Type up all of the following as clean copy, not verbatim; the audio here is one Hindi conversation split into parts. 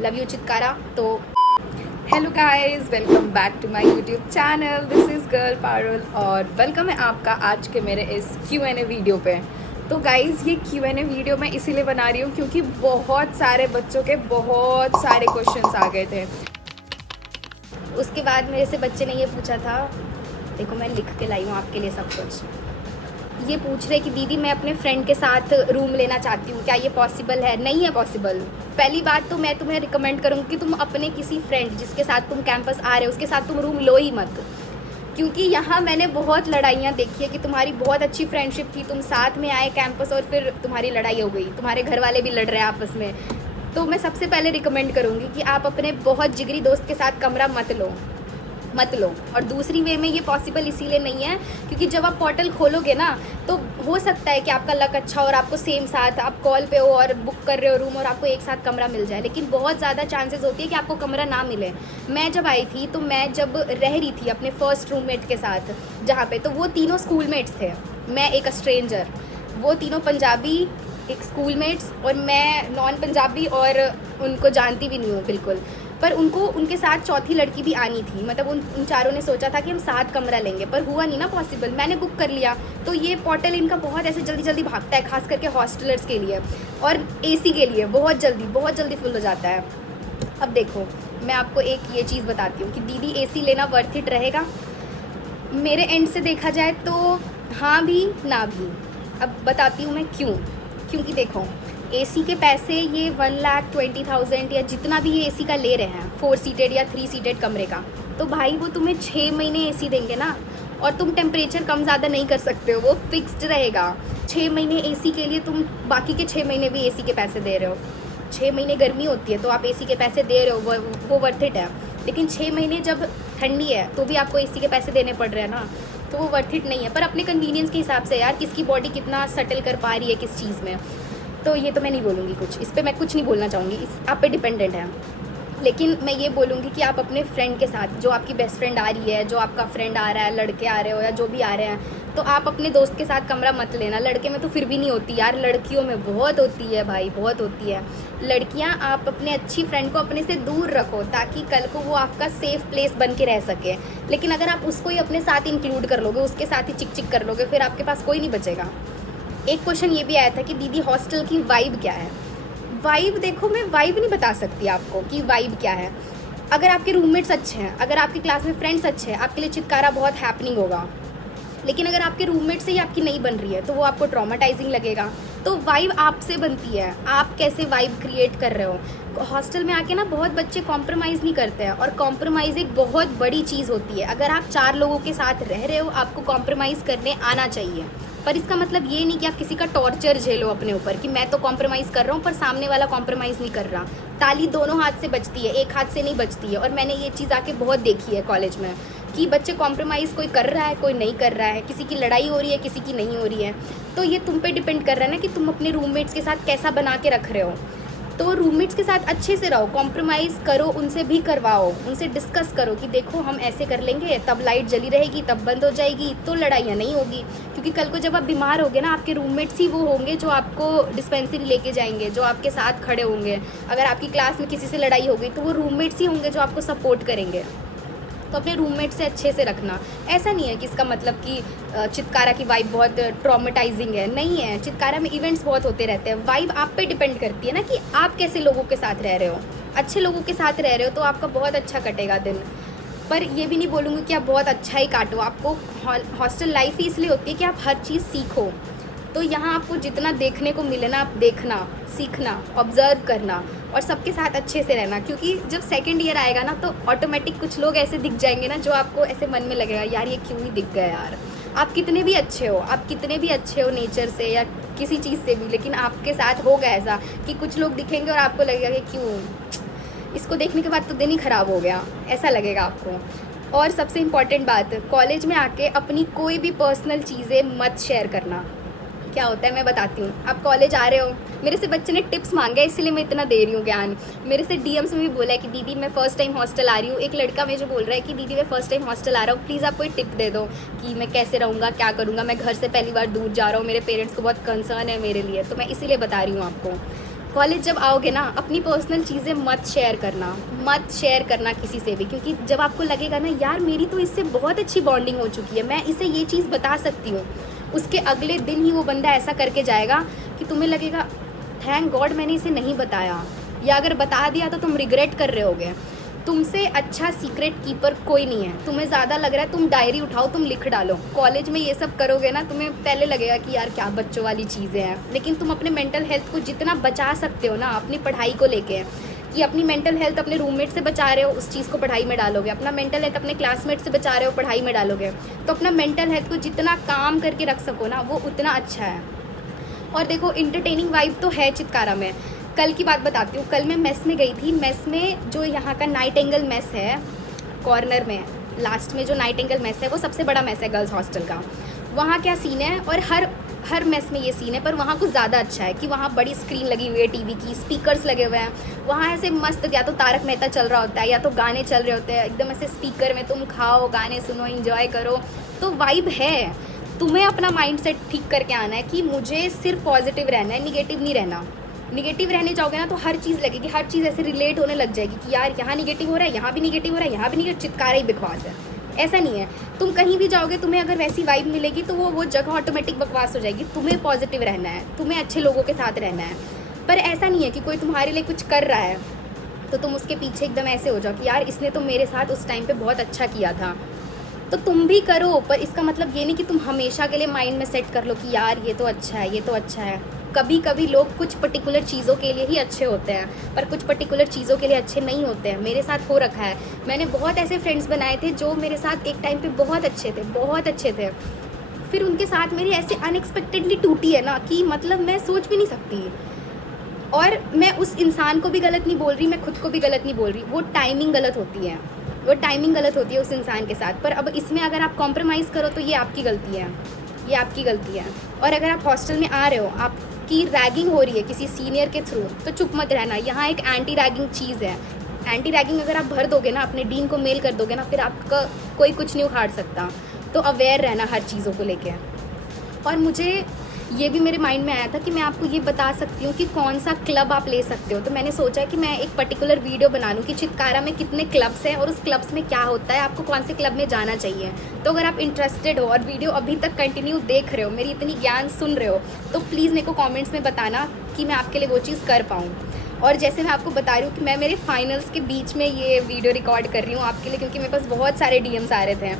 Love you Chitkara. तो hello guys, welcome back to my YouTube channel. This is girl Parul और वेलकम है आपका आज के मेरे इस Q&A वीडियो पे। तो गाइस, ये Q&A वीडियो मैं इसीलिए बना रही हूँ क्योंकि बहुत सारे बच्चों के बहुत सारे क्वेश्चंस आ गए थे। उसके बाद मेरे से बच्चे ने ये पूछा था, देखो मैं लिख के लाई हूँ आपके लिए सब कुछ। ये पूछ रहे कि दीदी मैं अपने फ्रेंड के साथ रूम लेना चाहती हूँ, क्या ये पॉसिबल है? नहीं है पॉसिबल। पहली बात तो मैं तुम्हें रिकमेंड करूँगी कि तुम अपने किसी फ्रेंड जिसके साथ तुम कैंपस आ रहे हो उसके साथ तुम रूम लो ही मत, क्योंकि यहाँ मैंने बहुत लड़ाइयाँ देखी है कि तुम्हारी बहुत अच्छी फ्रेंडशिप थी, तुम साथ में आए कैंपस और फिर तुम्हारी लड़ाई हो गई, तुम्हारे घर वाले भी लड़ रहे हैं आपस में। तो मैं सबसे पहले रिकमेंड करूँगी कि आप अपने बहुत जिगरी दोस्त के साथ कमरा मत लो। और दूसरी वे में ये पॉसिबल इसीलिए नहीं है क्योंकि जब आप पोर्टल खोलोगे ना तो हो सकता है कि आपका लक अच्छा और आपको सेम साथ आप कॉल पे हो और बुक कर रहे हो रूम और आपको एक साथ कमरा मिल जाए, लेकिन बहुत ज़्यादा चांसेस होती है कि आपको कमरा ना मिले। मैं जब आई थी तो मैं जब रह रही थी अपने फर्स्ट रूममेट के साथ जहाँ पे, तो वो तीनों स्कूलमेट्स थे, मैं एक स्ट्रेंजर, वो तीनों पंजाबी एक स्कूलमेट्स और मैं नॉन पंजाबी और उनको जानती भी नहीं हूँ बिल्कुल। पर उनको उनके साथ चौथी लड़की भी आनी थी, मतलब उन चारों ने सोचा था कि हम साथ कमरा लेंगे, पर हुआ नहीं ना पॉसिबल। मैंने बुक कर लिया तो ये पोर्टल इनका बहुत ऐसे जल्दी जल्दी भागता है, खास करके हॉस्टलर्स के लिए और एसी के लिए बहुत जल्दी फुल हो जाता है। अब देखो मैं आपको एक ये चीज़ बताती हूँ कि दीदी एसी लेना वर्थ इट रहेगा। मेरे एंड से देखा जाए तो हाँ भी ना भी। अब बताती हूँ मैं क्यों। क्योंकि देखो एसी के पैसे ये 1,20,000 या जितना भी ये एसी का ले रहे हैं 4 सीटेड या 3 सीटेड कमरे का, तो भाई वो तुम्हें 6 महीने एसी देंगे ना, और तुम टेम्परेचर कम ज़्यादा नहीं कर सकते हो, वो फिक्स्ड रहेगा। 6 महीने एसी के लिए तुम बाकी के 6 महीने भी एसी के पैसे दे रहे हो। 6 महीने गर्मी होती है तो आप एसी के पैसे दे रहे हो, वो वर्थ इट है। लेकिन 6 महीने जब ठंडी है तो भी आपको एसी के पैसे देने पड़ रहे हैं ना, तो वो वर्थ इट नहीं है। पर अपने कन्वीनियंस के हिसाब से यार, किसकी बॉडी कितना सेटल कर पा रही है किस चीज़ में, तो ये तो मैं नहीं बोलूँगी कुछ, इस पर मैं कुछ नहीं बोलना चाहूँगी, इस आप पे डिपेंडेंट है। लेकिन मैं ये बोलूँगी कि आप अपने फ्रेंड के साथ, जो आपकी बेस्ट फ्रेंड आ रही है, जो आपका फ्रेंड आ रहा है, लड़के आ रहे हो या जो भी आ रहे हैं, तो आप अपने दोस्त के साथ कमरा मत लेना। लड़के में तो फिर भी नहीं होती यार, लड़कियों में बहुत होती है भाई, बहुत होती है। लड़कियां, आप अपने अच्छी फ्रेंड को अपने से दूर रखो ताकि कल को वो आपका सेफ प्लेस बन के रह सके। लेकिन अगर आप उसको ही अपने साथ इंक्लूड कर लोगे, उसके साथ ही चिक चिक कर लोगे, फिर आपके पास कोई नहीं बचेगा। एक क्वेश्चन ये भी आया था कि दीदी हॉस्टल की वाइब क्या है? वाइब देखो, मैं वाइब नहीं बता सकती आपको कि वाइब क्या है। अगर आपके रूममेट्स अच्छे हैं, अगर आपकी क्लास में फ्रेंड्स अच्छे हैं, आपके लिए चित्कारा बहुत हैपनिंग होगा। लेकिन अगर आपके रूममेट से ही आपकी नहीं बन रही है तो वो आपको ट्रॉमाटाइजिंग लगेगा। तो वाइब आपसे बनती है, आप कैसे वाइब क्रिएट कर रहे हो। हॉस्टल में आके ना बहुत बच्चे कॉम्प्रोमाइज़ नहीं करते हैं, और कॉम्प्रोमाइज़ एक बहुत बड़ी चीज़ होती है। अगर आप 4 लोगों के साथ रह रहे हो, आपको कॉम्प्रोमाइज़ करने आना चाहिए। पर इसका मतलब ये नहीं कि आप किसी का टॉर्चर झेलो अपने ऊपर कि मैं तो कॉम्प्रोमाइज़ कर रहा हूँ पर सामने वाला कॉम्प्रोमाइज़ नहीं कर रहा। ताली दोनों हाथ से बजती है, एक हाथ से नहीं बजती है। और मैंने ये चीज़ आके बहुत देखी है कॉलेज में कि बच्चे कॉम्प्रोमाइज़ कोई कर रहा है, कोई नहीं कर रहा है, किसी की लड़ाई हो रही है, किसी की नहीं हो रही है। तो ये तुम पे डिपेंड कर रहा है ना कि तुम अपने रूममेट्स के साथ कैसा बना के रख रहे हो। तो रूममेट्स के साथ अच्छे से रहो, कॉम्प्रोमाइज़ करो, उनसे भी करवाओ, उनसे डिस्कस करो कि देखो हम ऐसे कर लेंगे, तब लाइट जली रहेगी, तब बंद हो जाएगी, तो लड़ाइयाँ नहीं होगी। क्योंकि कल को जब आप बीमार होगे ना, आपके रूममेट्स ही वो होंगे जो आपको डिस्पेंसरी लेके जाएंगे, जो आपके साथ खड़े होंगे। अगर आपकी क्लास में किसी से लड़ाई हो गई तो वो रूममेट्स ही होंगे जो आपको सपोर्ट करेंगे। तो अपने रूममेट से अच्छे से रखना। ऐसा नहीं है कि इसका मतलब कि चित्कारा की वाइब बहुत ट्रॉमेटाइजिंग है, नहीं है। चित्कारा में इवेंट्स बहुत होते रहते हैं। वाइब आप पे डिपेंड करती है ना कि आप कैसे लोगों के साथ रह रहे हो। अच्छे लोगों के साथ रह रहे हो तो आपका बहुत अच्छा कटेगा दिन। पर ये भी नहीं बोलूँगी कि आप बहुत अच्छा ही काटो। आपको हॉस्टल लाइफ ही इसलिए होती है कि आप हर चीज़ सीखो। तो यहाँ आपको जितना देखने को मिले ना, आप देखना, सीखना, ऑब्ज़र्व करना और सबके साथ अच्छे से रहना। क्योंकि जब सेकंड ईयर आएगा ना तो ऑटोमेटिक कुछ लोग ऐसे दिख जाएंगे ना जो आपको ऐसे मन में लगेगा यार ये क्यों ही दिख गया यार। आप कितने भी अच्छे हो, आप कितने भी अच्छे हो नेचर से या किसी चीज़ से भी, लेकिन आपके साथ होगा ऐसा कि कुछ लोग दिखेंगे और आपको लगेगा कि क्यों, इसको देखने के बाद तो दिन ही ख़राब हो गया, ऐसा लगेगा आपको। और सबसे इम्पॉर्टेंट बात, कॉलेज में आके अपनी कोई भी पर्सनल चीज़ें मत शेयर करना। क्या होता है मैं बताती हूँ। आप कॉलेज आ रहे हो, मेरे से बच्चे ने टिप्स मांगे इसलिए मैं इतना दे रही हूँ ज्ञान। मेरे से डीएम्स में भी बोला है कि दीदी मैं फ़र्स्ट टाइम हॉस्टल आ रही हूँ। एक लड़का मुझे बोल रहा है कि दीदी मैं फ़र्स्ट टाइम हॉस्टल आ रहा हूँ, प्लीज़ आप कोई टिप दे दो कि मैं कैसे रहूँगा, क्या करूँगा। मैं घर से पहली बार दूर जा रहा हूँ, मेरे पेरेंट्स को बहुत कंसर्न है मेरे लिए, तो मैं इसीलिए बता रही हूँ आपको। कॉलेज जब आओगे ना, अपनी पर्सनल चीज़ें मत शेयर करना किसी से भी, क्योंकि जब आपको लगेगा ना यार मेरी तो इससे बहुत अच्छी बॉन्डिंग हो चुकी है, मैं इसे ये चीज़ बता सकती हूँ, उसके अगले दिन ही वो बंदा ऐसा करके जाएगा कि तुम्हें लगेगा थैंक गॉड मैंने इसे नहीं बताया, या अगर बता दिया तो तुम रिग्रेट कर रहे होगे। तुमसे अच्छा सीक्रेट कीपर कोई नहीं है। तुम्हें ज़्यादा लग रहा है, तुम डायरी उठाओ, तुम लिख डालो। कॉलेज में ये सब करोगे ना, तुम्हें पहले लगेगा कि यार क्या बच्चों वाली चीज़ें हैं, लेकिन तुम अपने मेंटल हेल्थ को जितना बचा सकते हो ना अपनी पढ़ाई को लेके, कि अपनी मेंटल हेल्थ अपने रूममेट से बचा रहे हो, उस चीज़ को पढ़ाई में डालोगे। अपना मेंटल हेल्थ अपने क्लासमेट से बचा रहे हो, पढ़ाई में डालोगे। तो अपना मेंटल हेल्थ को जितना काम करके रख सको ना, वो उतना अच्छा है। और देखो इंटरटेनिंग वाइब तो है चितकारा में। कल की बात बताती हूँ। कल मैं मेस में गई थी। मेस में जो यहाँ का नाइट एंगल मेस है, कॉर्नर में लास्ट में जो नाइट एंगल मेस है, वो सबसे बड़ा मेस है गर्ल्स हॉस्टल का। वहाँ क्या सीन है, और हर मेस में ये सीन है, पर वहाँ कुछ ज़्यादा अच्छा है कि वहाँ बड़ी स्क्रीन लगी हुई है, टीवी की स्पीकर्स लगे हुए हैं। वहाँ ऐसे मस्त या तो तारक मेहता चल रहा होता है, या तो गाने चल रहे होते हैं एकदम ऐसे स्पीकर में, तुम खाओ गाने सुनो एंजॉय करो। तो वाइब है। तुम्हें अपना माइंड सेट ठीक करके आना है कि मुझे सिर्फ पॉजिटिव रहना है, निगेटिव नहीं रहना। निगेटिव रहने जाओगे ना तो हर चीज़ लगेगी, हर चीज़ ऐसे रिलेट होने लग जाएगी कि यार यहाँ निगेटिव हो रहा है, यहाँ भी निगेटिव हो रहा है, यहाँ भी निगेटिव, चित्कारा ही बकवास है। ऐसा नहीं है। तुम कहीं भी जाओगे, तुम्हें अगर वैसी वाइब मिलेगी तो वो जगह ऑटोमेटिक बकवास हो जाएगी। तुम्हें पॉजिटिव रहना है, तुम्हें अच्छे लोगों के साथ रहना है। पर ऐसा नहीं है कि कोई तुम्हारे लिए कुछ कर रहा है तो तुम उसके पीछे एकदम ऐसे हो जाओ कि यार इसने तो मेरे साथ उस टाइम पे बहुत अच्छा किया था, तो तुम भी करो। पर इसका मतलब ये नहीं कि तुम हमेशा के लिए माइंड में सेट कर लो कि यार ये तो अच्छा है, ये तो अच्छा है। कभी कभी लोग कुछ पर्टिकुलर चीज़ों के लिए ही अच्छे होते हैं, पर कुछ पर्टिकुलर चीज़ों के लिए अच्छे नहीं होते हैं। मेरे साथ हो रखा है। मैंने बहुत ऐसे फ्रेंड्स बनाए थे जो मेरे साथ एक टाइम पे बहुत अच्छे थे, बहुत अच्छे थे। फिर उनके साथ मेरी ऐसे अनएक्सपेक्टेडली टूटी है ना कि मतलब मैं सोच भी नहीं सकती। और मैं उस इंसान को भी गलत नहीं बोल रही, मैं खुद को भी गलत नहीं बोल रही। वो टाइमिंग गलत होती है, वो टाइमिंग गलत होती है उस इंसान के साथ। पर अब इसमें अगर आप कॉम्प्रोमाइज़ करो तो ये आपकी गलती है, ये आपकी गलती है। और अगर आप हॉस्टल में आ रहे हो, आपकी रैगिंग हो रही है किसी सीनियर के थ्रू, तो चुप मत रहना। यहाँ एक एंटी रैगिंग चीज़ है। एंटी रैगिंग अगर आप भर दोगे ना, अपने डीन को मेल कर दोगे ना, फिर आपका कोई कुछ नहीं उखाड़ सकता। तो अवेयर रहना हर चीज़ों को लेके। और मुझे ये भी मेरे माइंड में आया था कि मैं आपको ये बता सकती हूँ कि कौन सा क्लब आप ले सकते हो। तो मैंने सोचा कि मैं एक पर्टिकुलर वीडियो बना लूँ कि चितकारा में कितने क्लब्स हैं और उस क्लब्स में क्या होता है, आपको कौन से क्लब में जाना चाहिए। तो अगर आप इंटरेस्टेड हो और वीडियो अभी तक कंटिन्यू देख रहे हो, मेरी इतनी ज्ञान सुन रहे हो, तो प्लीज़ मेरे को कॉमेंट्स में बताना कि मैं आपके लिए वो चीज़ कर पाऊँ। और जैसे मैं आपको बता रही हूँ कि मैं मेरे फाइनल्स के बीच में ये वीडियो रिकॉर्ड कर रही हूँ आपके लिए, क्योंकि मेरे पास बहुत सारे DMs आ रहे थे।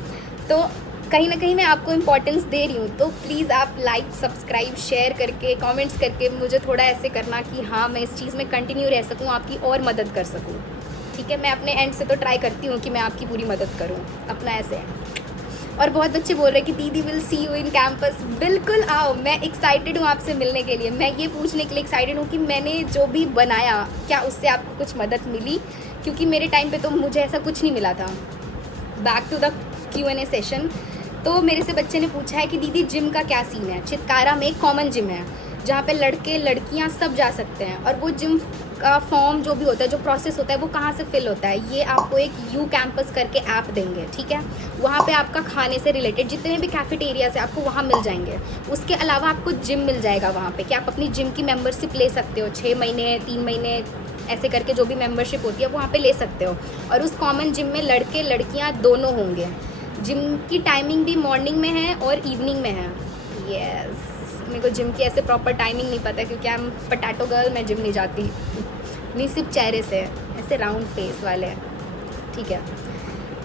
तो कहीं ना कहीं मैं आपको इम्पोर्टेंस दे रही हूँ। तो प्लीज़ आप लाइक, सब्सक्राइब, शेयर करके, कमेंट्स करके मुझे थोड़ा ऐसे करना कि हाँ मैं इस चीज़ में कंटिन्यू रह सकूँ, आपकी और मदद कर सकूँ। ठीक है, मैं अपने एंड से तो ट्राई करती हूँ कि मैं आपकी पूरी मदद करूँ अपना ऐसे। और बहुत बच्चे बोल रहे हैं कि दीदी will see you in campus. बिल्कुल आओ, मैं एक्साइटेड हूँ आपसे मिलने के लिए। मैं ये पूछने के लिए एक्साइटेड हूँ कि मैंने जो भी बनाया, क्या उससे आपको कुछ मदद मिली, क्योंकि मेरे टाइम पे तो मुझे ऐसा कुछ नहीं मिला था। Back to the Q&A session. तो मेरे से बच्चे ने पूछा है कि दीदी जिम का क्या सीन है। चितकारा में एक कॉमन जिम है जहाँ पे लड़के लड़कियाँ सब जा सकते हैं, और वो जिम का फॉर्म जो भी होता है, जो प्रोसेस होता है, वो कहाँ से फिल होता है, ये आपको एक यू कैंपस करके ऐप देंगे। ठीक है, वहाँ पे आपका खाने से रिलेटेड जितने भी कैफेटेरियाज है आपको वहाँ मिल जाएंगे। उसके अलावा आपको जिम मिल जाएगा वहाँ पे कि आप अपनी जिम की मेम्बरशिप ले सकते हो। 6 महीने, 3 महीने ऐसे करके जो भी मेम्बरशिप होती है वहाँ पे ले सकते हो। और उस कॉमन जिम में लड़के लड़कियाँ दोनों होंगे। जिम की टाइमिंग भी मॉर्निंग में है और इवनिंग में है। यस, मेरे को जिम की ऐसे प्रॉपर टाइमिंग नहीं पता, क्योंकि आई एम पटैटो गर्ल, मैं जिम नहीं जाती। नहीं सिर्फ चेहरे से, ऐसे राउंड फेस वाले। ठीक है,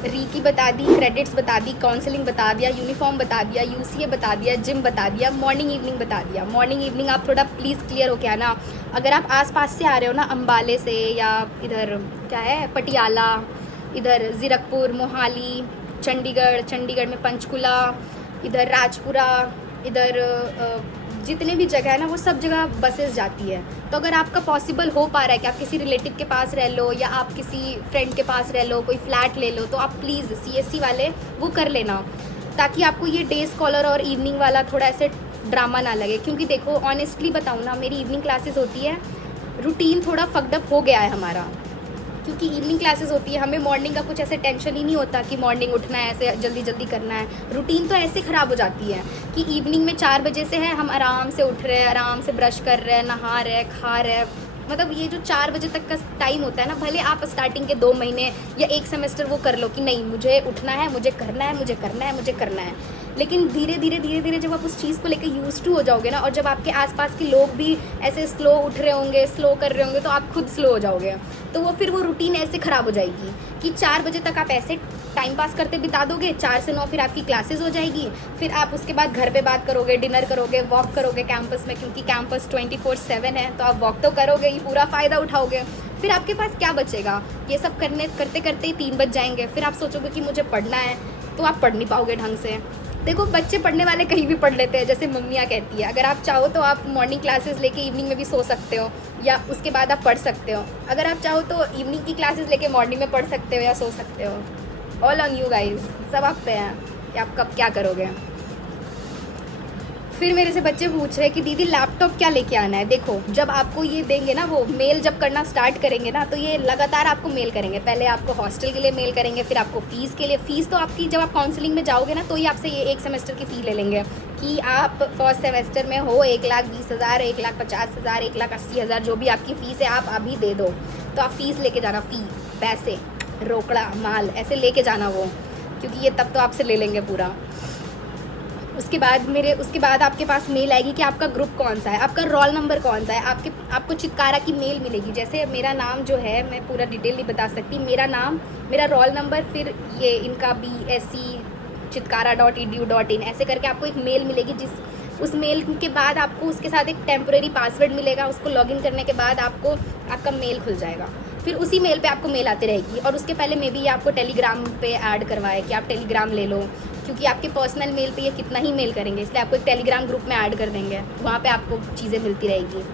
रीकी बता दी, क्रेडिट्स बता दी, काउंसलिंग बता दिया, यूनिफॉर्म बता दिया, UCA बता दिया, जिम बता दिया, मॉर्निंग इवनिंग बता दिया। मॉर्निंग इवनिंग आप थोड़ा प्लीज़ क्लियर हो के आना। अगर आप आसपास से आ रहे हो ना, अम्बाले से, या इधर क्या है पटियाला, इधर ज़ीरकपुर, मोहाली, चंडीगढ़ में पंचकुला, इधर राजपुरा, इधर जितने भी जगह है ना, वो सब जगह बसेस जाती है। तो अगर आपका पॉसिबल हो पा रहा है कि आप किसी रिलेटिव के पास रह लो, या आप किसी फ्रेंड के पास रह लो, कोई फ्लैट ले लो, तो आप प्लीज़ CSC वाले वो कर लेना, ताकि आपको ये डे स्कॉलर और इवनिंग वाला थोड़ा ऐसे ड्रामा ना लगे। क्योंकि देखो ऑनेस्टली बताऊँ ना, मेरी इवनिंग क्लासेस होती है, रूटीन थोड़ा फकडअप हो गया है हमारा, क्योंकि इवनिंग क्लासेस होती है। हमें मॉर्निंग का कुछ ऐसे टेंशन ही नहीं होता कि मॉर्निंग उठना है, ऐसे जल्दी जल्दी करना है। रूटीन तो ऐसे ख़राब हो जाती है कि इवनिंग में 4 बजे से है, हम आराम से उठ रहे हैं, आराम से ब्रश कर रहे हैं, नहा रहे हैं, खा रहे हैं, मतलब ये जो 4 बजे तक का टाइम होता है ना, भले आप स्टार्टिंग के 2 महीने या 1 सेमेस्टर वो कर लो कि नहीं मुझे उठना है, मुझे करना है, मुझे करना है, मुझे करना है, लेकिन धीरे धीरे जब आप उस चीज़ को लेकर यूज टू हो जाओगे ना, और जब आपके आसपास के लोग भी ऐसे स्लो उठ रहे होंगे, स्लो कर रहे होंगे, तो आप खुद स्लो हो जाओगे। तो वो फिर वो रूटीन ऐसे ख़राब हो जाएगी कि 4 बजे तक आप ऐसे टाइम पास करते बिता दोगे, 4 से 9 फिर आपकी क्लासेस हो जाएगी, फिर आप उसके बाद घर पे बात करोगे, डिनर करोगे, वॉक करोगे कैंपस में, क्योंकि कैंपस 24/7 है, तो आप वॉक तो करोगे ही, पूरा फ़ायदा उठाओगे। फिर आपके पास क्या बचेगा? ये सब करते करते ही 3 बज जाएंगे, फिर आप सोचोगे कि मुझे पढ़ना है, तो आप पढ़ नहीं पाओगे ढंग से। देखो बच्चे पढ़ने वाले कहीं भी पढ़ लेते हैं, जैसे मम्मियाँ कहती है, अगर आप चाहो तो आप मॉर्निंग क्लासेस लेके इवनिंग में भी सो सकते हो, या उसके बाद आप पढ़ सकते हो। अगर आप चाहो तो इवनिंग की क्लासेस लेके मॉर्निंग में पढ़ सकते हो या सो सकते हो। ऑल ऑन यू गाइज, सब आप पे हैं कि आप कब क्या करोगे। फिर मेरे से बच्चे पूछ रहे हैं कि दीदी लैपटॉप क्या लेके आना है। देखो जब आपको ये देंगे ना, वो मेल जब करना स्टार्ट करेंगे ना, तो ये लगातार आपको मेल करेंगे। पहले आपको हॉस्टल के लिए मेल करेंगे, फिर आपको फ़ीस के लिए। फ़ीस तो आपकी जब आप काउंसलिंग में जाओगे ना, तो ही आपसे ये 1 सेमेस्टर की फ़ी ले लेंगे कि आप फर्स्ट सेमेस्टर में हो 1,20,000, 1,50,000, 1,80,000 जो भी आपकी फ़ीस है आप अभी दे दो। तो आप फ़ीस लेके जाना, फ़ी, पैसे, रोकड़ा, माल ऐसे लेके जाना वो, क्योंकि ये तब तो आपसे ले लेंगे पूरा। उसके बाद आपके पास मेल आएगी कि आपका ग्रुप कौन सा है, आपका रोल नंबर कौन सा है। आपको चित्कारा की मेल मिलेगी। जैसे मेरा नाम जो है, मैं पूरा डिटेल नहीं बता सकती, मेरा नाम, मेरा रोल नंबर, फिर ये इनका BSc chitkara.edu.in ऐसे करके आपको एक मेल मिलेगी। उस मेल के बाद आपको उसके साथ एक टेम्पोरेरी पासवर्ड मिलेगा। उसको लॉगिन करने के बाद आपका मेल खुल जाएगा। फिर उसी मेल पे आपको मेल आती रहेगी। और उसके पहले मे बी ये आपको टेलीग्राम पे ऐड करवाए कि आप टेलीग्राम ले लो, क्योंकि आपके पर्सनल मेल पे ये कितना ही मेल करेंगे, इसलिए आपको एक टेलीग्राम ग्रुप में ऐड कर देंगे, वहाँ पे आपको चीज़ें मिलती रहेगी।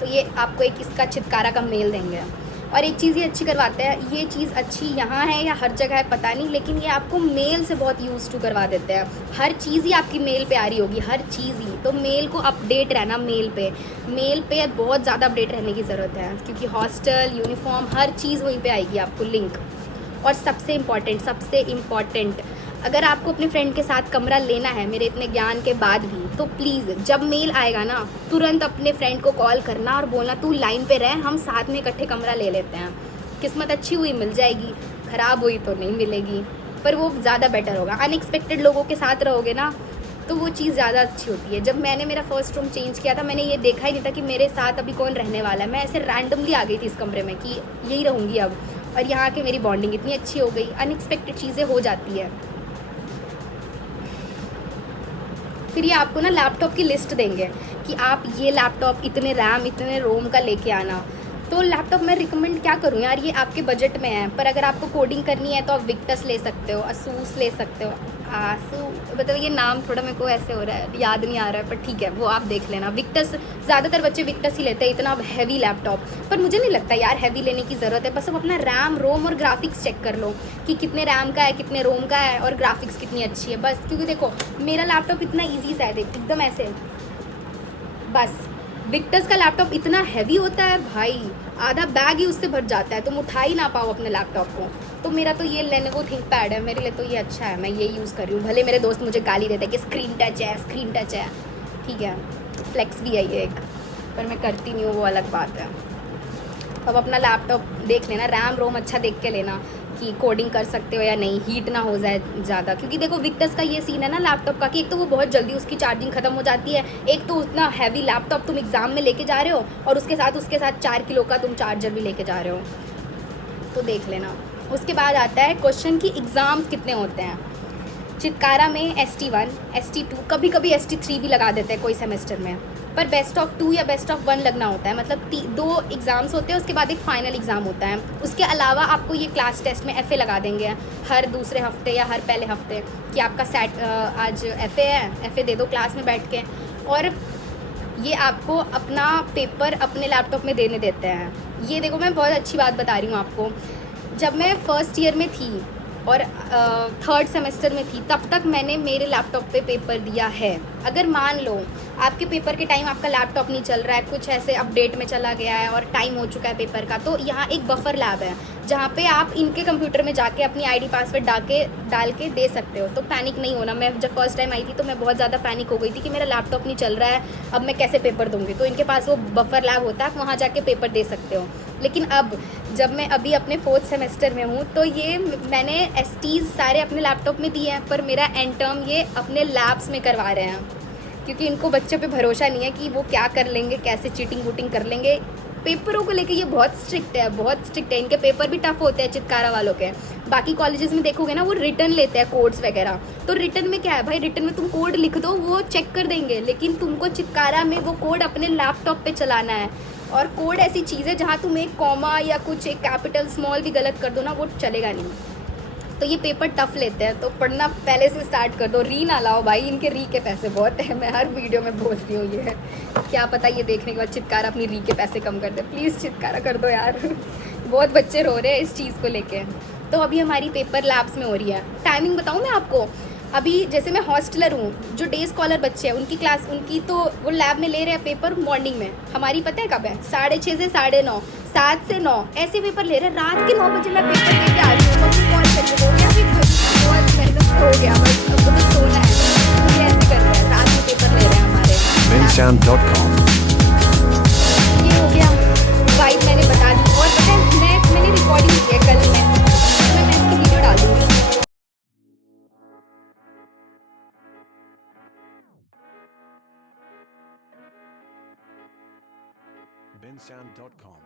तो ये आपको एक इसका चित्कारा का मेल देंगे। और एक चीज़ ये अच्छी करवाते हैं, ये चीज़ अच्छी यहाँ है या हर जगह है पता नहीं, लेकिन ये आपको मेल से बहुत यूज़ टू करवा देते हैं। हर चीज़ ही आपकी मेल पे आ रही होगी, हर चीज़ ही। तो मेल को अपडेट रहना, मेल पे बहुत ज़्यादा अपडेट रहने की ज़रूरत है, क्योंकि हॉस्टल, यूनिफॉर्म, हर चीज़ वहीं पे आएगी आपको लिंक। और सबसे इम्पॉर्टेंट, अगर आपको अपने फ्रेंड के साथ कमरा लेना है, मेरे इतने ज्ञान के बाद भी, तो प्लीज़ जब मेल आएगा ना, तुरंत अपने फ्रेंड को कॉल करना और बोलना तू लाइन पे रह, हम साथ में इकट्ठे कमरा ले लेते हैं। किस्मत अच्छी हुई मिल जाएगी, ख़राब हुई तो नहीं मिलेगी, पर वो ज़्यादा बेटर होगा। अनएक्सपेक्टेड लोगों के साथ रहोगे ना, तो वो चीज़ ज़्यादा अच्छी होती है। जब मैंने मेरा फर्स्ट रूम चेंज किया था, मैंने ये देखा ही नहीं था कि मेरे साथ अभी कौन रहने वाला है। मैं ऐसे रैंडमली आ गई थी इस कमरे में कि यही रहूँगी अब, और यहाँ के मेरी बॉन्डिंग इतनी अच्छी हो गई। अनएक्सपेक्टेड चीज़ें हो जाती है। फिर ये आपको ना लैपटॉप की लिस्ट देंगे कि आप ये लैपटॉप इतने रैम, इतने रोम का लेके आना। तो लैपटॉप मैं रिकमेंड क्या करूँ यार, ये आपके बजट में है, पर अगर आपको कोडिंग करनी है तो आप विक्टस ले सकते हो, असूस ले सकते हो। मतलब ये नाम थोड़ा मेरे को ऐसे हो रहा है, याद नहीं आ रहा है, पर ठीक है वो आप देख लेना। विक्टस, ज़्यादातर बच्चे विक्टस ही लेते हैं, इतना हैवी लैपटॉप। पर मुझे नहीं लगता यार हैवी लेने की ज़रूरत है, बस आप अपना रैम, रोम और ग्राफिक्स चेक कर लो कि कितने रैम का है, कितने रोम का है, और ग्राफिक्स कितनी अच्छी है बस। क्योंकि देखो मेरा लैपटॉप इतना ईजी सा है, देख एकदम ऐसे, बस। विक्टस का लैपटॉप इतना हैवी होता है भाई, आधा बैग ही उससे भर जाता है, तुम उठा ही ना पाओ अपने लैपटॉप को। तो मेरा तो ये लेनोवो थिंकपैड है, मेरे लिए तो ये अच्छा है, मैं ये यूज़ कर रही हूँ। भले मेरे दोस्त मुझे गाली देते हैं कि स्क्रीन टच है, ठीक है, फ्लेक्स भी है ये एक, पर मैं करती नहीं हूँ, वो अलग बात है। अब अपना लैपटॉप देख लेना, रैम रोम अच्छा देख के लेना कि कोडिंग कर सकते हो या नहीं, हीट ना हो जाए ज़्यादा। क्योंकि देखो विक्टस का ये सीन है ना लैपटॉप का, कि एक तो वो बहुत जल्दी उसकी चार्जिंग ख़त्म हो जाती है, एक तो उतना हैवी लैपटॉप तुम एग्ज़ाम में लेके जा रहे हो, और उसके साथ 4 किलो का तुम चार्जर भी लेके जा रहे हो, तो देख लेना। उसके बाद आता है क्वेश्चन कि एग्ज़ाम्स कितने होते हैं। चित्कारा में ST1, ST2, कभी कभी ST3 भी लगा देते हैं कोई सेमेस्टर में, पर बेस्ट ऑफ 2 या बेस्ट ऑफ 1 लगना होता है। मतलब 2 एग्ज़ाम्स होते हैं, उसके बाद एक फ़ाइनल एग्ज़ाम होता है। उसके अलावा आपको ये क्लास टेस्ट में FA लगा देंगे हर दूसरे हफ्ते या हर पहले हफ्ते, कि आपका आज FA है, FA दे दो क्लास में बैठ के। और ये आपको अपना पेपर अपने लैपटॉप में देने देते हैं। ये देखो मैं बहुत अच्छी बात बता रही हूँ आपको, जब मैं फर्स्ट ईयर में थी और थर्ड सेमेस्टर में थी, तब तक मैंने मेरे लैपटॉप पे पेपर दिया है। अगर मान लो आपके पेपर के टाइम आपका लैपटॉप नहीं चल रहा है, कुछ ऐसे अपडेट में चला गया है और टाइम हो चुका है पेपर का, तो यहाँ एक बफर लैब है जहाँ पे आप इनके कंप्यूटर में जाके अपनी आईडी पासवर्ड डाल के दे सकते हो। तो पैनिक नहीं होना। मैं जब फर्स्ट टाइम आई थी तो मैं बहुत ज़्यादा पैनिक हो गई थी कि मेरा लैपटॉप नहीं चल रहा है, अब मैं कैसे पेपर दूँगी। तो इनके पास वो बफर लैब होता है, आप वहाँ जाके पेपर दे सकते हो। लेकिन अब जब मैं अभी अपने 4th सेमेस्टर में हूँ तो ये मैंने एसटीज़ सारे अपने लैपटॉप में दिए हैं, पर मेरा एंड टर्म ये अपने लैब्स में करवा रहे हैं, क्योंकि इनको बच्चों पे भरोसा नहीं है कि वो क्या कर लेंगे, कैसे चीटिंग वूटिंग कर लेंगे। पेपरों को लेके ये बहुत स्ट्रिक्ट है, बहुत स्ट्रिक्ट है। इनके पेपर भी टफ होते हैं चित्कारा वालों के। बाकी कॉलेजेस में देखोगे ना, वो रिटर्न लेते हैं कोड्स वगैरह। तो रिटर्न में क्या है भाई, रिटर्न में तुम कोड लिख दो, वो चेक कर देंगे, लेकिन तुमको चित्कारा में वो कोड अपने लैपटॉप पे चलाना है। और कोड ऐसी चीज़ है जहाँ तुम एक कॉमा या कुछ एक कैपिटल स्मॉल भी गलत कर दो ना, वो चलेगा नहीं। तो ये पेपर टफ लेते हैं, तो पढ़ना पहले से स्टार्ट कर दो। री ना लाओ भाई, इनके री के पैसे बहुत हैं, मैं हर वीडियो में बोल रही हूँ। ये क्या पता ये देखने के बाद चित्कारा अपनी री के पैसे कम कर दे। प्लीज़ चित्कारा कर दो यार। बहुत बच्चे रो रहे हैं इस चीज़ को लेके। तो अभी हमारी पेपर लैब्स में हो रही है। टाइमिंग बताऊँ मैं आपको, अभी जैसे मैं हॉस्टलर हूँ, जो डे स्कॉलर बच्चे हैं उनकी क्लास, उनकी तो वो लैब में ले रहे हैं पेपर मॉर्निंग में। हमारी पता है कब है, 6:30 से 9:30, 7 से 9 ऐसे पेपर ले रहे हैं। रात के 9 बजे मैं पेपर दे के आ रही हूँ। तो कॉल करिए, हो गया फिर बहुत मेहनत हो गया, बस अब तो बस सोना है। मुझे ऐसे कर रहे हैं, रात में पेपर ले रहे हैं हमारे। ये हो गया वाइब, मैंने बता दी। और पता है मैंने रिकॉर्डिंग की है कल मैं इसकी वीडियो डाल दूँगी। bensound.com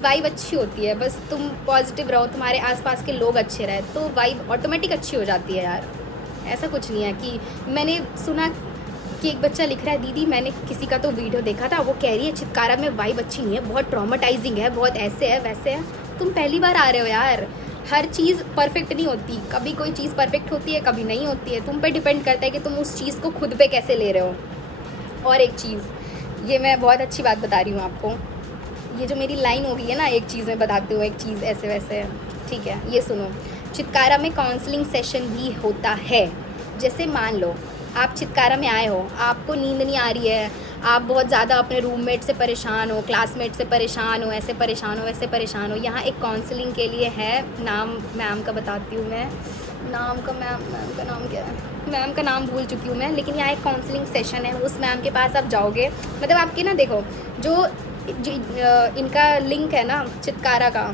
वाइब अच्छी होती है, बस तुम पॉजिटिव रहो, तुम्हारे आसपास के लोग अच्छे रहे तो वाइब ऑटोमेटिक अच्छी हो जाती है यार। ऐसा कुछ नहीं है कि मैंने सुना कि एक बच्चा लिख रहा है, दीदी मैंने किसी का तो वीडियो देखा था, वो कह रही है चित्कारा में वाइब अच्छी नहीं है, बहुत ट्रॉमेटाइजिंग है, बहुत ऐसे है वैसे है। तुम पहली बार आ रहे हो यार, हर चीज़ परफेक्ट नहीं होती, कभी कोई चीज़ परफेक्ट होती है, कभी नहीं होती है। तुम पे डिपेंड करता है कि तुम उस चीज़ को खुद पे कैसे ले रहे हो। और एक चीज़, ये मैं बहुत अच्छी बात बता रही हूँ आपको, ये जो मेरी लाइन हो गई है ना, एक चीज़ में बताते हुए एक चीज़ ऐसे वैसे, ठीक है, ये सुनो। चित्कारा में काउंसलिंग सेशन भी होता है। जैसे मान लो आप चित्कारा में आए हो, आपको नींद नहीं आ रही है, आप बहुत ज़्यादा अपने रूममेट से परेशान हो, क्लासमेट से परेशान हो, ऐसे परेशान हो वैसे परेशान हो, यहाँ एक काउंसलिंग के लिए है। नाम मैम का बताती हूँ मैं, नाम का मैम का नाम क्या है, मैम का नाम भूल चुकी हूँ मैं, लेकिन यहाँ एक काउंसलिंग सेशन है। उस मैम के पास आप जाओगे, मतलब आपके ना, देखो जो इनका लिंक है ना चित्कारा का,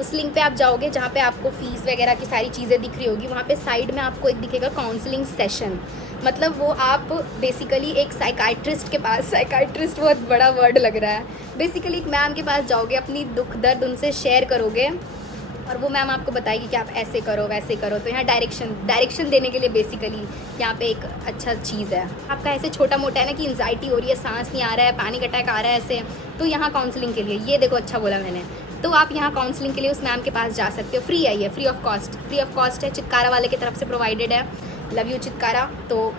उस लिंक पे आप जाओगे जहाँ पे आपको फ़ीस वगैरह की सारी चीज़ें दिख रही होगी, वहाँ पे साइड में आपको एक दिखेगा काउंसलिंग सेशन। मतलब वो आप बेसिकली एक साइकाइट्रिस्ट के पास, साइकाइट्रिस्ट बहुत बड़ा वर्ड लग रहा है, बेसिकली एक मैम के पास जाओगे, अपनी दुख दर्द उनसे शेयर करोगे और वो मैम आपको बताएगी कि आप ऐसे करो वैसे करो। तो यहाँ डायरेक्शन देने के लिए बेसिकली यहाँ पे एक अच्छा चीज़ है। आपका ऐसे छोटा मोटा है ना कि एंजाइटी हो रही है, सांस नहीं आ रहा है, पैनिक अटैक आ रहा है ऐसे, तो यहाँ काउंसलिंग के लिए, ये देखो अच्छा बोला मैंने, तो आप यहाँ काउंसलिंग के लिए उस मैम के पास जा सकते हो। फ्री है ये, फ्री ऑफ कॉस्ट है, चित्कारा वाले की तरफ से प्रोवाइडेड है। Love you Chitkara. तो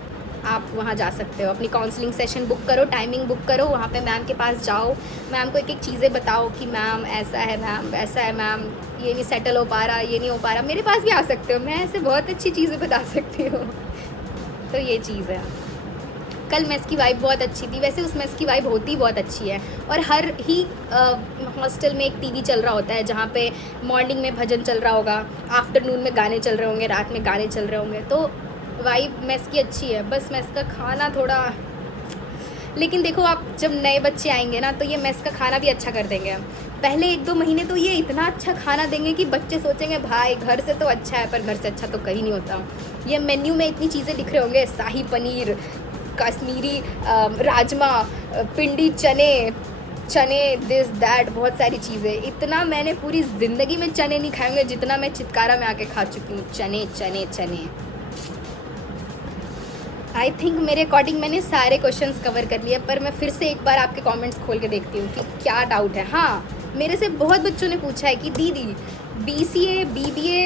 आप वहाँ जा सकते हो, अपनी काउंसलिंग सेशन बुक करो, टाइमिंग बुक करो, वहाँ पे मैम के पास जाओ, मैम को एक एक चीज़ें बताओ कि मैम ऐसा है, मैम वैसा है, मैम ये नहीं सेटल हो पा रहा, ये नहीं हो पा रहा। मेरे पास भी आ सकते हो, मैं ऐसे बहुत अच्छी चीज़ें बता सकती हूँ। तो ये चीज़ है। कल मेस की वाइब बहुत अच्छी थी, वैसे उस मेस की वाइब होती बहुत अच्छी है। और हर ही हॉस्टल में एक टीवी चल रहा होता है जहाँ पे मॉर्निंग में भजन चल रहा होगा, आफ्टरनून में गाने चल रहे होंगे, रात में गाने चल रहे होंगे। तो वाइब मेस की अच्छी है, बस मेस का खाना थोड़ा, लेकिन देखो आप जब नए बच्चे आएंगे ना तो ये मेस का खाना भी अच्छा कर देंगे। पहले 1-2 महीने तो ये इतना अच्छा खाना देंगे कि बच्चे सोचेंगे भाई घर से तो अच्छा है, पर घर से अच्छा तो कहीं नहीं होता। ये मेन्यू में इतनी चीज़ें लिख रहे होंगे, शाही पनीर, कश्मीरी राजमा, पिंडी चने दिस दैट, बहुत सारी चीज़ें। इतना मैंने पूरी ज़िंदगी में चने नहीं खाए होंगे जितना मैं चित्कारा में आके खा चुकी हूँ। चने आई थिंक मेरे अकॉर्डिंग मैंने सारे क्वेश्चंस कवर कर लिए, पर मैं फिर से एक बार आपके कमेंट्स खोल के देखती हूँ कि क्या डाउट है। हाँ, मेरे से बहुत बच्चों ने पूछा है कि दीदी BCA, BBA,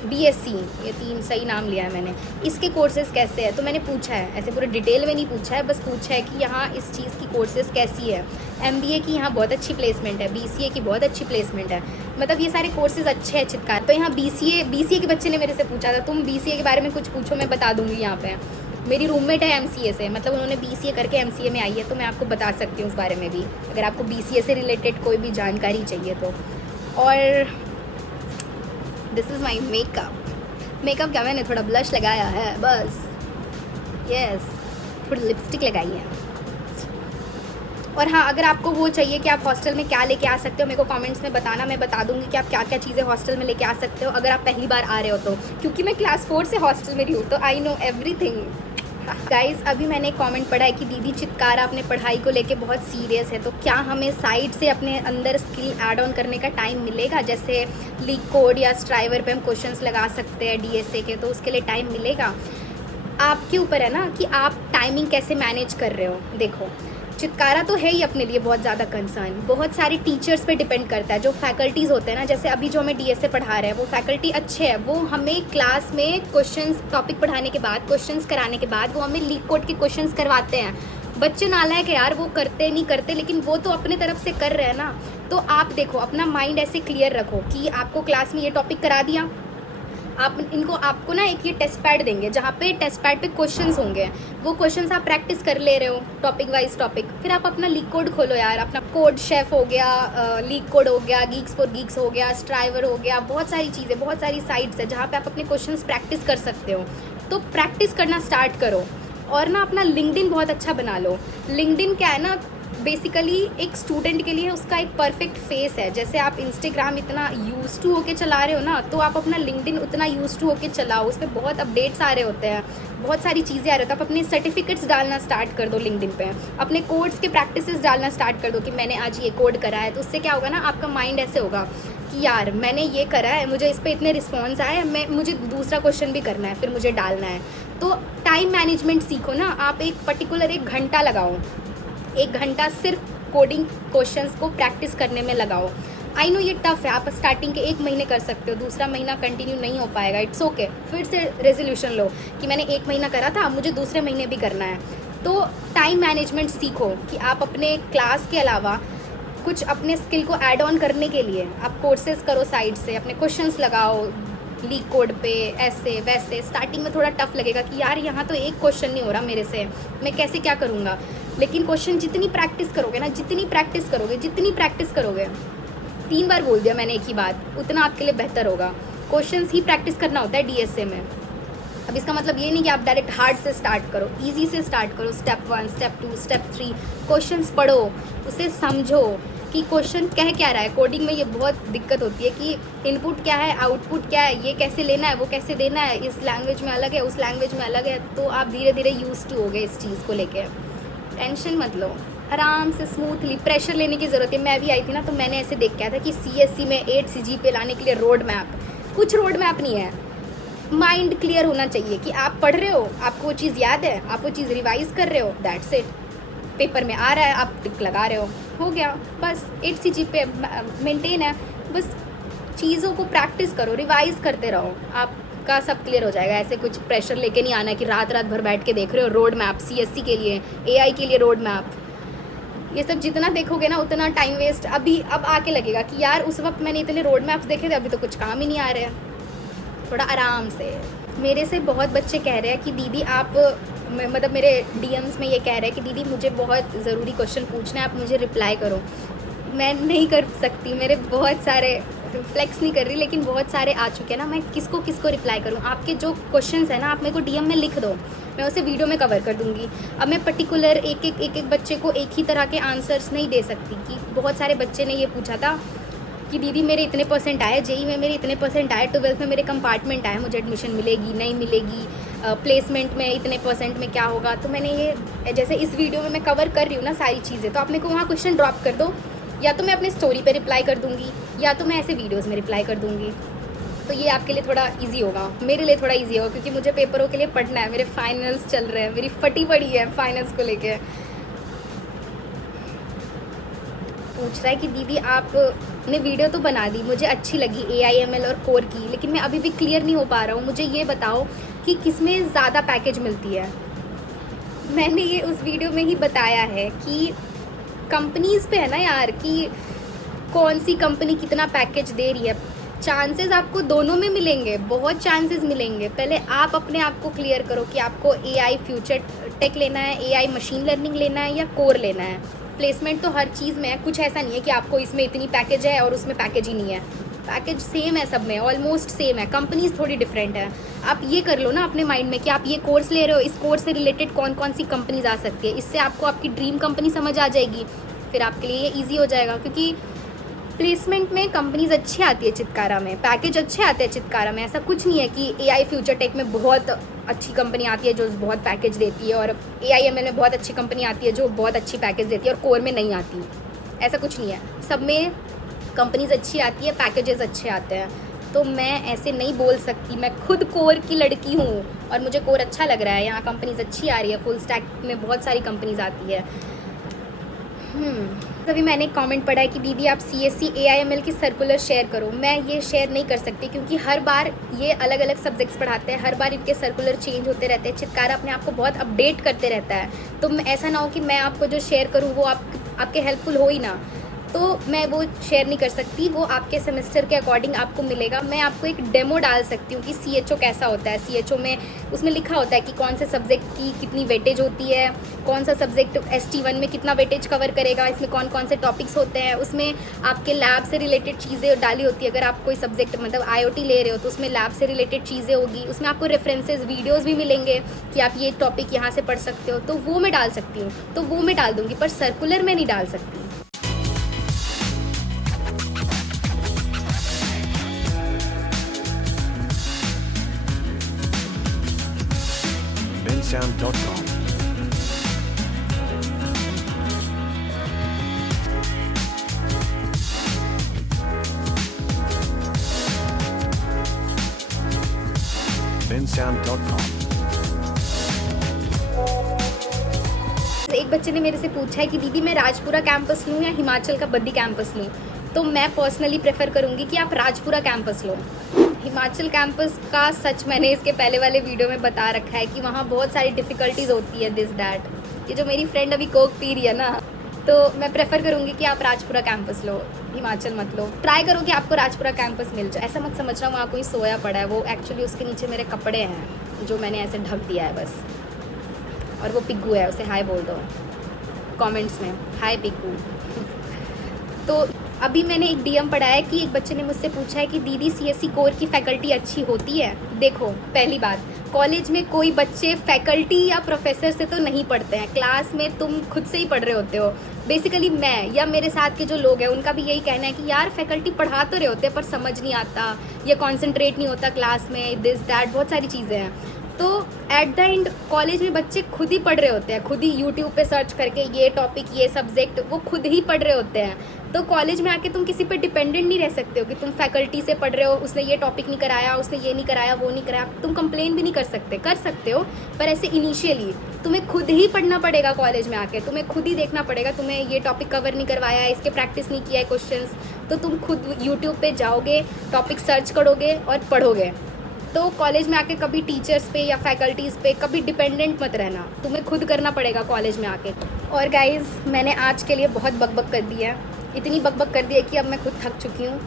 BSc, ये 3 सही नाम लिया है मैंने, इसके कोर्सेज़ कैसे हैं। तो मैंने पूछा है, ऐसे पूरे डिटेल में नहीं पूछा है, बस पूछा है कि यहाँ इस चीज़ की कोर्सेज़ कैसी है। MBA की यहाँ बहुत अच्छी प्लेसमेंट है, BCA की बहुत अच्छी प्लेसमेंट है, मतलब ये सारे कोर्सेज़ अच्छे हैं चित्कार। तो यहाँ BCA के बच्चे ने मेरे से पूछा था, तुम BCA के बारे में कुछ पूछो, मैं बता दूँगी यहाँ पे। मेरी रूममेट है एमसीए से, मतलब उन्होंने बीसीए करके एमसीए में आई है, तो मैं आपको बता सकती हूँ उस बारे में भी, अगर आपको बीसीए से रिलेटेड कोई भी जानकारी चाहिए तो। और दिस इज़ माई मेकअप क्या, मैंने थोड़ा ब्लश लगाया है बस, यस, थोड़ी लिपस्टिक लगाई है। और हाँ, अगर आपको वो चाहिए कि आप हॉस्टल में क्या लेके आ सकते हो, मेरे को कमेंट्स में बताना, मैं बता दूंगी कि आप क्या क्या चीज़ें हॉस्टल में लेके आ सकते हो अगर आप पहली बार आ रहे हो तो, क्योंकि मैं क्लास 4 से हॉस्टल में रही हूँ, तो आई नो एवरीथिंग। गाइज़, अभी मैंने एक कमेंट पढ़ा है कि दीदी चित्कारा अपने पढ़ाई को लेके बहुत सीरियस है, तो क्या हमें साइड से अपने अंदर स्किल ऐड ऑन करने का टाइम मिलेगा? जैसे लीक कोड या स्ट्राइवर पे हम क्वेश्चंस लगा सकते हैं डीएसए के, तो उसके लिए टाइम मिलेगा? आपके ऊपर है ना कि आप टाइमिंग कैसे मैनेज कर रहे हो। देखो, चित्कारा तो है ही अपने लिए बहुत ज़्यादा कंसर्न, बहुत सारे टीचर्स पे डिपेंड करता है, जो फैकल्टीज़ होते हैं ना, जैसे अभी जो हमें डीएसए पढ़ा रहे हैं वो फैकल्टी अच्छे हैं, वो हमें क्लास में क्वेश्चंस, टॉपिक पढ़ाने के बाद, क्वेश्चंस कराने के बाद वो हमें लीक कोड के क्वेश्चंस करवाते हैं। बच्चे नालायक है यार, वो करते नहीं करते, लेकिन वो तो अपने तरफ से कर रहे हैं ना। तो आप देखो, अपना माइंड ऐसे क्लियर रखो कि आपको क्लास में ये टॉपिक करा दिया, आपको ना एक ये टेस्ट पैड देंगे, जहाँ पे टेस्ट पैड पे क्वेश्चंस होंगे, वो क्वेश्चंस आप प्रैक्टिस कर ले रहे हो टॉपिक वाइज टॉपिक, फिर आप अपना लीक कोड खोलो यार, अपना कोड शेफ हो गया, लीक कोड हो गया, गीक्स फॉर गीक्स हो गया, स्ट्राइवर हो गया, बहुत सारी चीज़ें, बहुत सारी साइट्स है जहाँ पे आप अपने क्वेश्चंस प्रैक्टिस कर सकते हो। तो प्रैक्टिस करना स्टार्ट करो, और ना अपना लिंक्डइन बहुत अच्छा बना लो। लिंक्डइन क्या है ना, बेसिकली एक स्टूडेंट के लिए उसका एक परफेक्ट फेस है। जैसे आप इंस्टाग्राम इतना यूज टू होके चला रहे हो ना, तो आप अपना लिंक्डइन उतना यूज टू होके चलाओ, उस पर बहुत अपडेट्स आ रहे होते हैं, बहुत सारी चीज़ें आ रही होती हैं। आप अपने सर्टिफिकेट्स डालना स्टार्ट कर दो लिंक्डइन पे, अपने कोड्स के प्रैक्टिसेस डालना स्टार्ट कर दो कि मैंने आज ये कोड करा है, तो उससे क्या होगा ना, आपका माइंड ऐसे होगा कि यार मैंने ये करा है, मुझे इस पर इतने रिस्पॉन्स आए, मुझे दूसरा क्वेश्चन भी करना है, फिर मुझे डालना है। तो टाइम मैनेजमेंट सीखो ना आप, एक पर्टिकुलर 1 घंटा लगाओ, 1 घंटा सिर्फ कोडिंग क्वेश्चंस को प्रैक्टिस करने में लगाओ। आई नो ये टफ है, आप स्टार्टिंग के 1 महीने कर सकते हो, दूसरा महीना कंटिन्यू नहीं हो पाएगा, इट्स ओके। फिर से रेजोल्यूशन लो कि मैंने 1 महीना करा था, मुझे दूसरे महीने भी करना है। तो टाइम मैनेजमेंट सीखो कि आप अपने क्लास के अलावा कुछ अपने स्किल को ऐड ऑन करने के लिए आप कोर्सेज करो साइड से, अपने क्वेश्चंस लगाओ लीक कोड पे, ऐसे वैसे। स्टार्टिंग में थोड़ा टफ लगेगा कि यार यहाँ तो एक क्वेश्चन नहीं हो रहा मेरे से, मैं कैसे क्या करूँगा, लेकिन क्वेश्चन जितनी प्रैक्टिस करोगे ना, जितनी प्रैक्टिस करोगे 3 बार बोल दिया मैंने एक ही बात, उतना आपके लिए बेहतर होगा। क्वेश्चंस ही प्रैक्टिस करना होता है डीएसए में। अब इसका मतलब ये नहीं कि आप डायरेक्ट हार्ड से स्टार्ट करो, ईजी से स्टार्ट करो, स्टेप 1, स्टेप 2, स्टेप 3, क्वेश्चंस पढ़ो, उसे समझो कि क्वेश्चन कह क्या रहा है। कोडिंग में ये बहुत दिक्कत होती है कि इनपुट क्या है, आउटपुट क्या है, ये कैसे लेना है, वो कैसे देना है, इस लैंग्वेज में अलग है, उस लैंग्वेज में अलग है। तो आप धीरे धीरे यूज टू हो गए इस चीज़ को लेके, टेंशन मत लो, आराम से स्मूथली, प्रेशर लेने की ज़रूरत है। मैं भी आई थी ना, तो मैंने ऐसे देख के आया था कि सीएससी में 8 CGPA लाने के लिए रोड मैप, कुछ रोड मैप नहीं है। माइंड क्लियर होना चाहिए कि आप पढ़ रहे हो, आपको वो चीज़ याद है, आप वो चीज़ रिवाइज कर रहे हो, दैट्स इट। पेपर में आ रहा है, आप टिक लगा रहे हो गया बस। 8 CGPA मेंटेन है, बस चीज़ों को प्रैक्टिस करो, रिवाइज करते रहो, आपका सब क्लियर हो जाएगा। ऐसे कुछ प्रेशर लेके नहीं आना है कि रात रात भर बैठ के देख रहे हो रोड मैप, सीएससी के लिए, एआई के लिए रोड मैप। ये सब जितना देखोगे ना उतना टाइम वेस्ट अब आके लगेगा कि यार उस वक्त मैंने इतने रोड मैप्स देखे थे, अभी तो कुछ काम ही नहीं आ रहे हैं। थोड़ा आराम से। मेरे से बहुत बच्चे कह रहे हैं कि दीदी आप, मतलब मेरे डीएम्स में ये कह रहे हैं कि दीदी मुझे बहुत ज़रूरी क्वेश्चन पूछना है, आप मुझे रिप्लाई करो। मैं नहीं कर सकती, मेरे बहुत सारे, फ्लेक्स नहीं कर रही, लेकिन बहुत सारे आ चुके हैं ना, मैं किसको रिप्लाई करूँ। आपके जो क्वेश्चंस है ना, आप मेरे को डीएम में लिख दो, मैं उसे वीडियो में कवर कर दूँगी। अब मैं पर्टिकुलर एक बच्चे को एक ही तरह के आंसर्स नहीं दे सकती। कि बहुत सारे बच्चे ने ये पूछा था कि दीदी मेरे इतने परसेंट आए, जेई में मेरे इतने परसेंट आए, 12th में मेरे कंपार्टमेंट आए, मुझे एडमिशन मिलेगी नहीं मिलेगी, प्लेसमेंट में इतने परसेंट में क्या होगा। तो मैंने ये, जैसे इस वीडियो में मैं कवर कर रही हूँ ना सारी चीज़ें, तो आप मेरे को वहाँ क्वेश्चन ड्रॉप कर दो, या तो मैं अपने स्टोरी पे रिप्लाई कर दूँगी, या तो मैं ऐसे वीडियोस में रिप्लाई कर दूँगी। तो ये आपके लिए थोड़ा इजी होगा, मेरे लिए थोड़ा इजी होगा, क्योंकि मुझे पेपरों के लिए पढ़ना है, मेरे फाइनल्स चल रहे हैं, मेरी फटी पड़ी है फाइनल्स को लेके। पूछ रहा है कि दीदी आपने वीडियो तो बना दी, मुझे अच्छी लगी AIML और कोर की, लेकिन मैं अभी भी क्लियर नहीं हो पा रहा हूँ, मुझे ये बताओ कि किसमें ज़्यादा पैकेज मिलती है। मैंने ये उस वीडियो में ही बताया है कि कंपनीज़ पे है ना यार, कि कौन सी कंपनी कितना पैकेज दे रही है। चांसेस आपको दोनों में मिलेंगे, बहुत चांसेस मिलेंगे। पहले आप अपने आप को क्लियर करो कि आपको एआई फ्यूचर टेक लेना है, एआई मशीन लर्निंग लेना है या कोर लेना है। प्लेसमेंट तो हर चीज़ में है, कुछ ऐसा नहीं है कि आपको इसमें इतनी पैकेज है और उसमें पैकेज ही नहीं है। पैकेज सेम है सब में, ऑलमोस्ट सेम है, कंपनीज थोड़ी डिफरेंट है। आप ये कर लो ना अपने माइंड में कि आप ये कोर्स ले रहे हो, इस कोर्स से रिलेटेड कौन कौन सी कंपनीज आ सकती है। इससे आपको आपकी ड्रीम कंपनी समझ आ जाएगी, फिर आपके लिए ये ईजी हो जाएगा। क्योंकि प्लेसमेंट में कंपनीज अच्छी आती है चित्कारा में, पैकेज अच्छे आते हैं चित्कारा में। ऐसा कुछ नहीं है कि एआई फ्यूचर टेक में बहुत अच्छी कंपनी आती है जो बहुत पैकेज देती है, और एआईएमएल में बहुत अच्छी कंपनी आती है जो बहुत अच्छी पैकेज देती है और कोर में नहीं आती। ऐसा कुछ नहीं है, सब में कंपनीज अच्छी आती है, पैकेजेस अच्छे आते हैं। तो मैं ऐसे नहीं बोल सकती, मैं खुद कोर की लड़की हूँ और मुझे कोर अच्छा लग रहा है, यहाँ कंपनीज अच्छी आ रही है, फुल स्टैक में बहुत सारी कंपनीज आती है। कभी मैंने एक कमेंट पढ़ा है कि दीदी आप सीएससी एआईएमएल की सर्कुलर शेयर करो। मैं ये शेयर नहीं कर सकती क्योंकि हर बार ये अलग अलग सब्जेक्ट्स पढ़ाते हैं, हर बार इनके सर्कुलर चेंज होते रहते हैं। चित्कारा अपने आप को बहुत अपडेट करते रहता है, तो ऐसा ना हो कि मैं आपको जो शेयर करूँ वो आपके हेल्पफुल हो ही ना, तो मैं वो शेयर नहीं कर सकती। वो आपके सेमेस्टर के अकॉर्डिंग आपको मिलेगा। मैं आपको एक डेमो डाल सकती हूँ कि सीएचओ कैसा होता है। सीएचओ में उसमें लिखा होता है कि कौन से सब्जेक्ट की कितनी वेटेज होती है, कौन सा सब्जेक्ट ST1 में कितना वेटेज कवर करेगा, इसमें कौन कौन से टॉपिक्स होते हैं। उसमें आपके लैब से रिलेटेड चीज़ें डाली होती है। अगर आप कोई सब्जेक्ट मतलब IoT ले रहे हो तो उसमें लैब से रिलेटेड चीज़ें होगी। उसमें आपको रेफरेंसेज वीडियोज़ भी मिलेंगे कि आप ये टॉपिक यहाँ से पढ़ सकते हो, तो वो मैं डाल सकती हूँ, तो वो मैं डाल दूँगी, पर सर्कुलर में नहीं डाल सकती। bensound.com. bensound.com. एक बच्चे ने मेरे से पूछा है कि दीदी मैं राजपुरा कैंपस लूँ या हिमाचल का बद्दी कैंपस लूँ। तो मैं पर्सनली प्रेफर करूँगी कि आप राजपुरा कैंपस लो। हिमाचल कैंपस का सच मैंने इसके पहले वाले वीडियो में बता रखा है कि वहाँ बहुत सारी डिफ़िकल्टीज़ होती है, दिस दैट। ये जो मेरी फ्रेंड अभी कोक पी रही है ना, तो मैं प्रेफर करूँगी कि आप राजपुरा कैंपस लो, हिमाचल मत लो। ट्राई करो कि आपको राजपुरा कैंपस मिल जाए। ऐसा मत समझना वहाँ कोई सोया पड़ा है, वो एक्चुअली उसके नीचे मेरे कपड़े हैं जो मैंने ऐसे ढक दिया है बस। और वो पिग्गू है, उसे हाय बोल दो कमेंट्स में, हाय पिग्गू। तो अभी मैंने एक DM पढ़ा है कि एक बच्चे ने मुझसे पूछा है कि दीदी CSC कोर की फैकल्टी अच्छी होती है। देखो, पहली बात, कॉलेज में कोई बच्चे फैकल्टी या प्रोफेसर से तो नहीं पढ़ते हैं, क्लास में तुम खुद से ही पढ़ रहे होते हो। बेसिकली मैं या मेरे साथ के जो लोग हैं उनका भी यही कहना है कि यार फैकल्टी पढ़ा तो रहे होते हैं पर समझ नहीं आता या कॉन्सेंट्रेट नहीं होता क्लास में, दिस दैट, बहुत सारी चीज़ें हैं। तो एट द एंड कॉलेज में बच्चे खुद ही पढ़ रहे होते हैं, खुद ही यूट्यूब पे सर्च करके ये टॉपिक ये सब्जेक्ट वो खुद ही पढ़ रहे होते हैं। तो कॉलेज में आके तुम किसी पे डिपेंडेंट नहीं रह सकते हो कि तुम फैकल्टी से पढ़ रहे हो, उसने ये टॉपिक नहीं कराया, उसने ये नहीं कराया, वो नहीं कराया। तुम कंप्लेन भी नहीं कर सकते हो, पर ऐसे इनिशियली तुम्हें खुद ही पढ़ना पड़ेगा। कॉलेज में आके तुम्हें खुद ही देखना पड़ेगा, तुम्हें ये टॉपिक कवर नहीं करवाया है, इसके प्रैक्टिस नहीं किया है क्वेश्चंस, तो तुम खुद यूट्यूब पे जाओगे, टॉपिक सर्च करोगे और पढ़ोगे। तो कॉलेज में आके कभी टीचर्स पे या फैकल्टीज़ पे कभी डिपेंडेंट मत रहना, तुम्हें खुद करना पड़ेगा कॉलेज में आके। और गाइज़, मैंने आज के लिए बहुत बकबक कर दी है, इतनी बकबक कर दी है कि अब मैं खुद थक चुकी हूँ।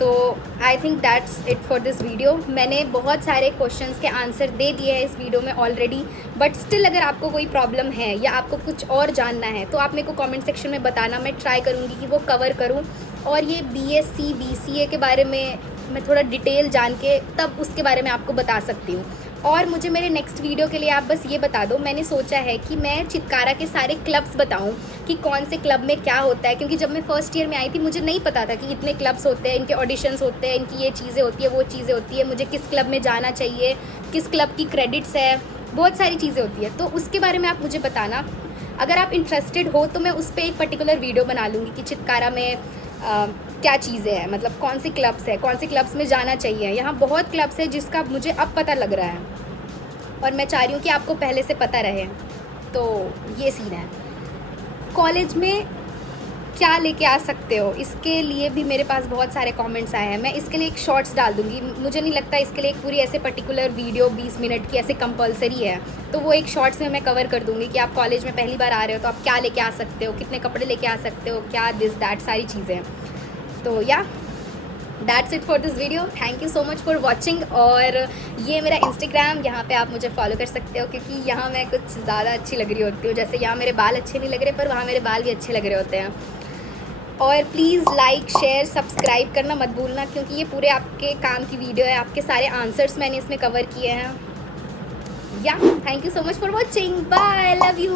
तो I think that's it for this video. मैंने बहुत सारे क्वेश्चंस के आंसर दे दिए हैं इस वीडियो में ऑलरेडी, बट स्टिल अगर आपको कोई प्रॉब्लम है या आपको कुछ और जानना है तो आप मेरे को कमेंट सेक्शन में बताना, मैं ट्राई करूँगी कि वो कवर करूँ। और ये BSc BCA के बारे में मैं थोड़ा डिटेल जान के तब उसके बारे में आपको बता सकती हूँ। और मुझे मेरे नेक्स्ट वीडियो के लिए आप बस ये बता दो, मैंने सोचा है कि मैं चित्कारा के सारे क्लब्स बताऊं कि कौन से क्लब में क्या होता है, क्योंकि जब मैं फर्स्ट ईयर में आई थी मुझे नहीं पता था कि इतने क्लब्स होते हैं, इनके ऑडिशंस होते हैं, इनकी ये चीज़ें होती है, वो चीज़ें होती है, मुझे किस क्लब में जाना चाहिए, किस क्लब की क्रेडिट्स है, बहुत सारी चीज़ें होती है। तो उसके बारे में आप मुझे बताना। अगर आप इंटरेस्टेड हो तो मैं उस पर एक पर्टिकुलर वीडियो बना लूँगी कि चित्कारा में क्या चीज़ें हैं, मतलब कौन सी क्लब्स है, कौन सी क्लब्स में जाना चाहिए। यहाँ बहुत क्लब्स है जिसका मुझे अब पता लग रहा है और मैं चाह रही हूँ कि आपको पहले से पता रहे। तो ये सीन है। कॉलेज में क्या लेके आ सकते हो, इसके लिए भी मेरे पास बहुत सारे कमेंट्स आए हैं। मैं इसके लिए एक शॉर्ट्स डाल दूँगी, मुझे नहीं लगता इसके लिए एक पूरी ऐसे पर्टिकुलर वीडियो 20 मिनट की ऐसे कंपलसरी है, तो वो एक शॉर्ट्स में मैं कवर कर दूँगी कि आप कॉलेज में पहली बार आ रहे हो तो आप क्या लेके आ सकते हो, कितने कपड़े लेके आ सकते हो, क्या दिस दैट सारी चीज़ें। तो या that's it for this video. Thank you so much for watching. और ये मेरा इंस्टाग्राम, यहाँ पे आप मुझे फॉलो कर सकते हो, क्योंकि यहाँ मैं कुछ ज़्यादा अच्छी लग रही होती हूँ। जैसे यहाँ मेरे बाल अच्छे नहीं लग रहे, पर वहाँ मेरे बाल भी अच्छे लग रहे होते हैं। और प्लीज़ लाइक शेयर सब्सक्राइब करना मत भूलना, क्योंकि ये पूरे आपके काम की वीडियो है। आपके सारे आंसर्स मैंने इसमें कवर किए हैं। या thank you so much for watching. Bye, love you.